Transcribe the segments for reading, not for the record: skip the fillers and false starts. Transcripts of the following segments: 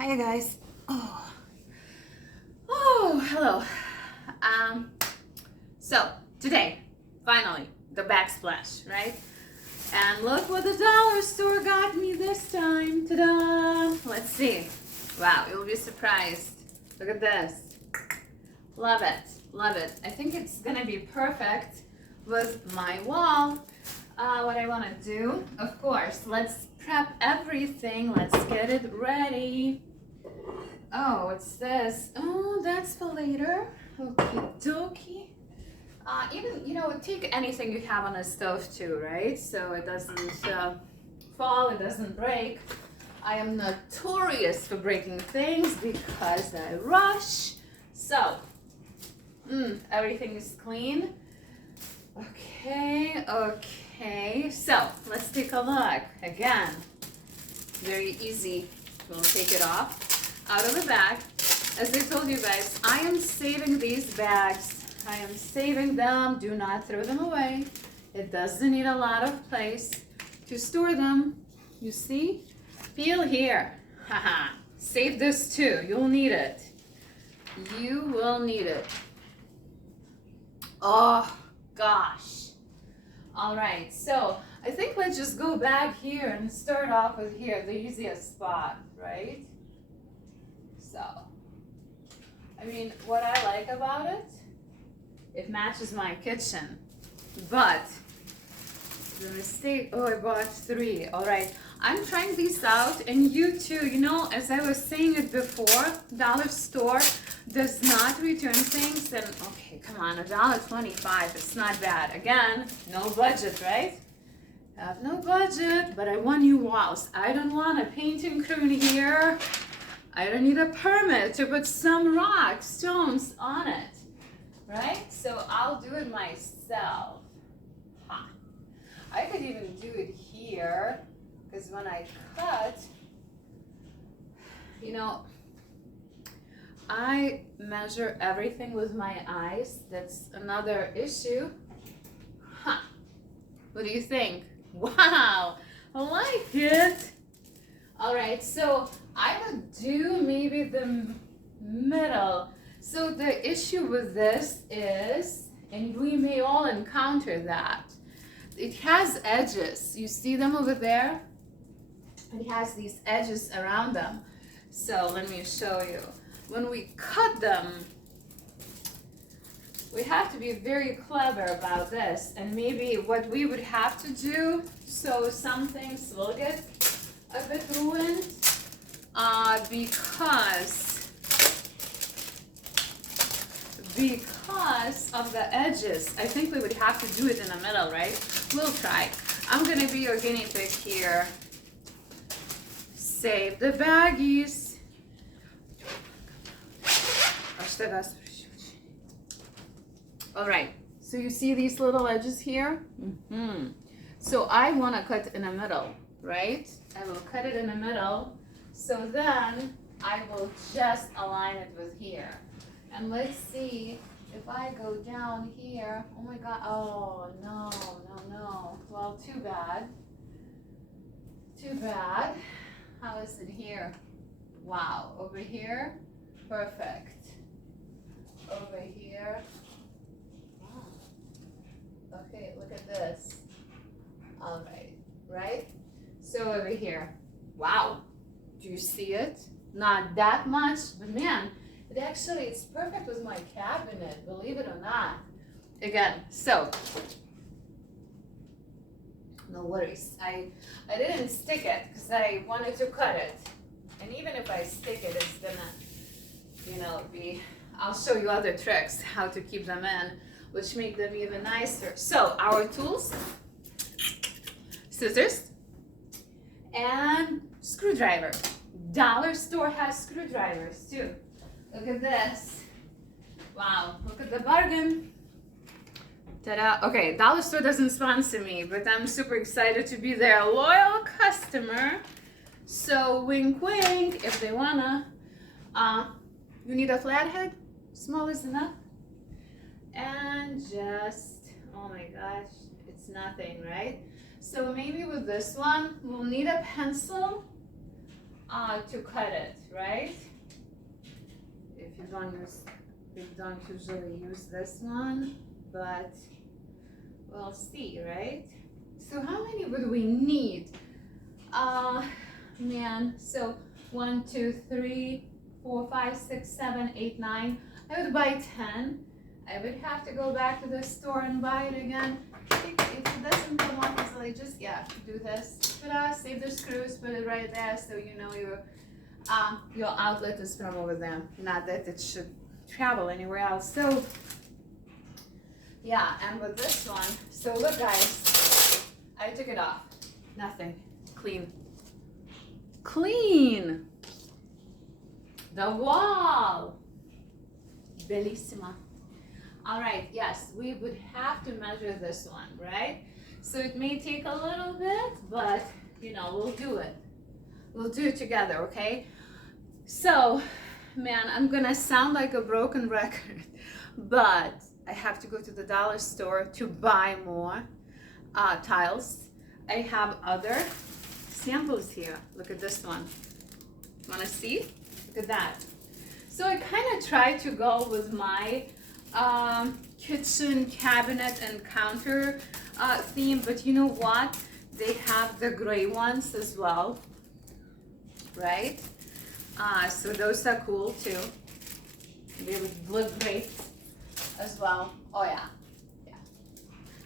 Hi guys. Oh, hello. So today, finally, the backsplash, right? And look what the dollar store got me this time. Ta-da! Let's see. Wow, you'll be surprised. Look at this. Love it, love it. I think it's gonna be perfect with my wall. What I wanna do, of course, let's prep everything. Let's get it ready. Oh, what's this? Oh, that's for later. Okie dokie. Even, take anything you have on a stove too, right? So it doesn't fall, it doesn't break. I am notorious for breaking things because I rush. So, everything is clean. Okay. So, let's take a look. Again, very easy. We'll take it off out of the bag. As I told you guys, I am saving these bags. I am saving them. Do not throw them away. It doesn't need a lot of place to store them. You see? Feel here. Haha. Save this too. You'll need it. You will need it. Oh, gosh. All right. So I think let's just go back here and start off with here, the easiest spot, right? So, I mean, what I like about it, it matches my kitchen, but the mistake, I bought 3. All right, I'm trying these out, and you too, as I was saying it before, dollar store does not return things, and okay, come on, $1.25, it's not bad. Again, no budget, right? Have no budget, but I want new walls. I don't want a painting crew in here. I don't need a permit to put some rocks, stones on it, right? So I'll do it myself. I could even do it here, because when I cut, I measure everything with my eyes. That's another issue. What do you think? Wow, I like it. All right, so I would do maybe the middle. So the issue with this is, and we may all encounter that, it has edges. You see them over there? It has these edges around them. So let me show you. When we cut them, we have to be very clever about this. And maybe what we would have to do, so some things will get a bit ruined because of the edges. I think we would have to do it in the middle, right? We'll try. I'm gonna be your guinea pig here. Save the baggies. All right, so you see these little edges here? So I wanna cut in the middle, right? I will cut it in the middle. So then I will just align it with here. And let's see if I go down here. Oh my God, oh no. Well, too bad. How is it here? Wow, over here, perfect. Over here, okay, look at this. All right? So over here, wow, do you see it? Not that much, but man, it's perfect with my cabinet, believe it or not. Again, so, no worries. I didn't stick it because I wanted to cut it. And even if I stick it, it's gonna, I'll show you other tricks, how to keep them in, which make them even nicer. So, our tools, scissors, and screwdriver. Dollar store has screwdrivers too. Look at this. Wow, look at the bargain. Ta-da. Okay, dollar store doesn't sponsor me, but I'm super excited to be their loyal customer. So wink wink, if they wanna. You need a flathead? Small is enough. And just, oh my gosh, it's nothing, right? So maybe with this one, we'll need a pencil. to cut it, right? If you don't use, we don't usually use this one, but we'll see, right? So how many would we need? Man, so 1, 2, 3, 4, 5, 6, 7, 8, 9. I would buy 10. I would have to go back to the store and buy it again. If it doesn't come off easily, just do this. Save the screws, put it right there, so you know your outlet is from over there. Not that it should travel anywhere else. So yeah, and with this one, so look guys, I took it off. Nothing. Clean. Clean. The wall. Bellissima. All right, yes, we would have to measure this one, right? So it may take a little bit, but you know, we'll do it. We'll do it together, okay? So, man, I'm gonna sound like a broken record, but I have to go to the dollar store to buy more tiles. I have other samples here. Look at this one. Wanna see? Look at that. So I kind of tried to go with my kitchen cabinet and counter theme, but you know what? They have the gray ones as well, right? So those are cool too. They would look great as well. Oh yeah, yeah.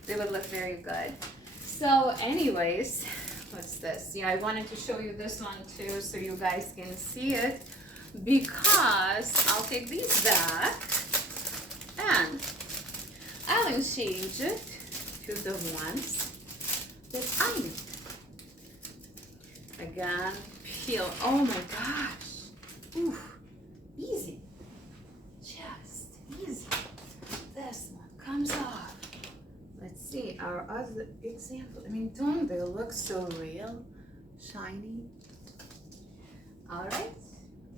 They would look very good. So anyways, what's this? Yeah, I wanted to show you this one too so you guys can see it, because I'll take these back and I'll exchange it to the ones that I need. Again, peel. Oh my gosh. Ooh, easy. Just easy. This one comes off. Let's see our other example. I mean, don't they look so real? Shiny. All right.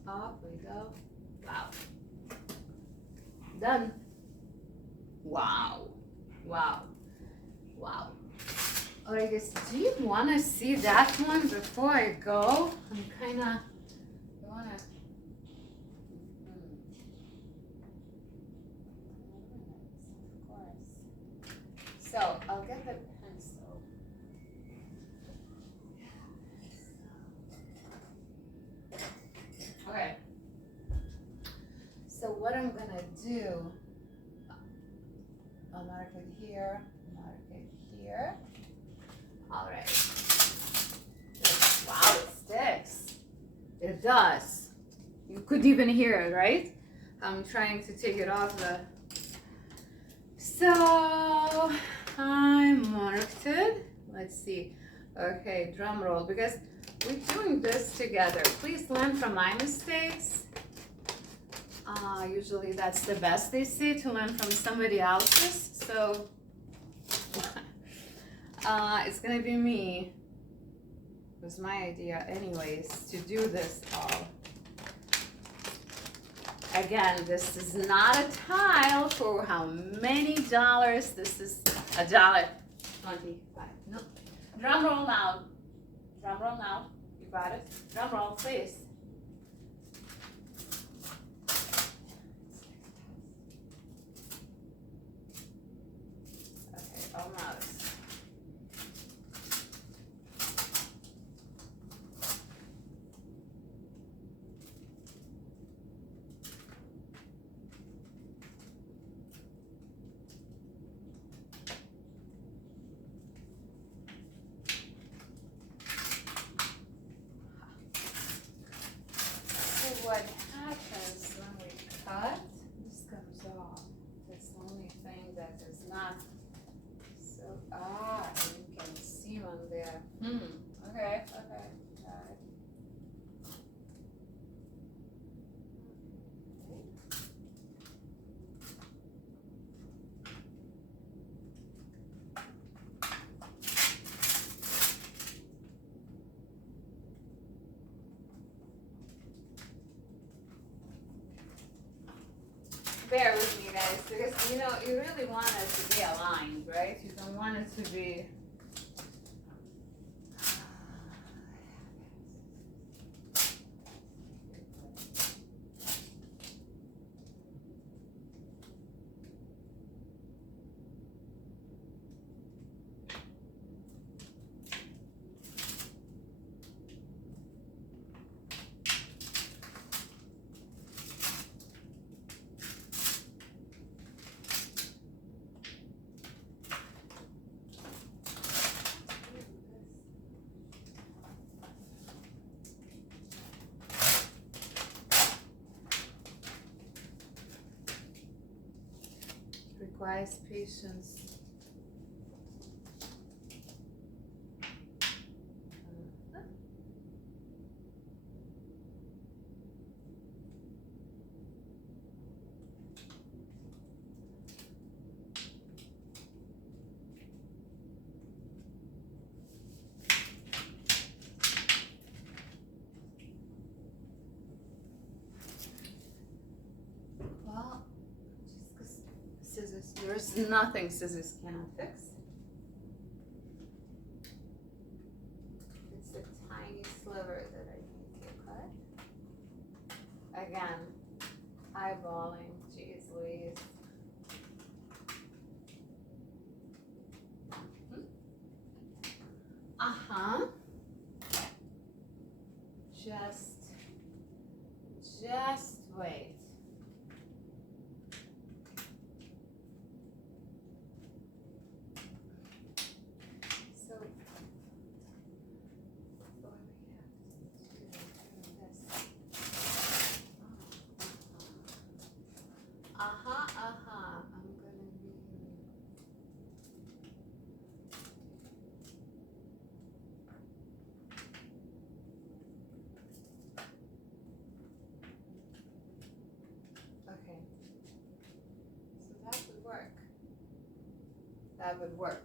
Off we go. Wow. Done. Wow. Wow. Wow. All right, guys, do you want to see that one before I go? I'm kind of, I want to, of course. So I'll get the pencil. Okay. So what I'm going to do, I'll mark it here, mark it here. All right. Wow, it sticks. It does. You could even hear it, right? I'm trying to take it off the... So, I marked it. Let's see. Okay, drum roll, because we're doing this together. Please learn from my mistakes. Usually that's the best they say, to learn from somebody else's. So it's gonna be me. It was my idea anyways to do this all. Again, this is not a tile for how many dollars. This is $1.25. No. Drum roll now. Drum roll now. You got it? Drum roll, please. Almost. So what happens when we cut? This comes off. That's the only thing that is not. So, you can see one there. Okay, okay, got it. Bear with me, guys, because you know you really want it to be aligned, right? You don't want it to be. requires patience. Well, just 'cause scissors, there's nothing scissors cannot fix. It's a tiny sliver that I need to cut. Again, eyeballing, geez Louise. Uh-huh. Just wait. So, what do we have to do this? I'm gonna be. Okay. So that would work. That would work.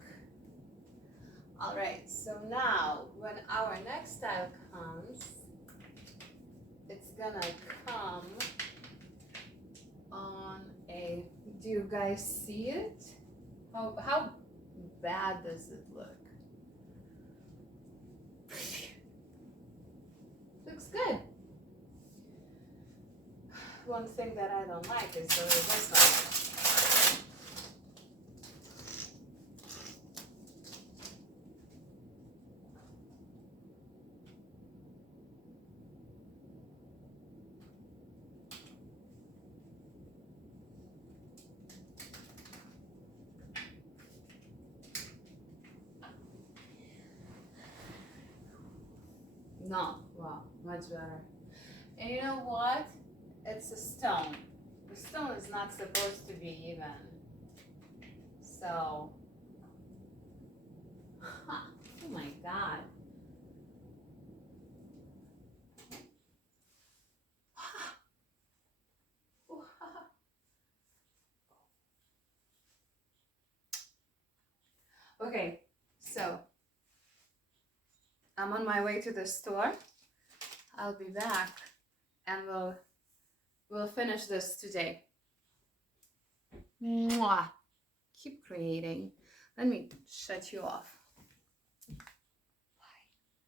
All right, so now when our next style comes, it's gonna come on a, do you guys see it? How bad does it look? Looks good. One thing that I don't like is the reversal. No, wow, much better. And you know what? It's a stone. The stone is not supposed to be even. So, oh my God. Okay, so I'm on my way to the store. I'll be back and we'll finish this today. Mwah. Keep creating. Let me shut you off.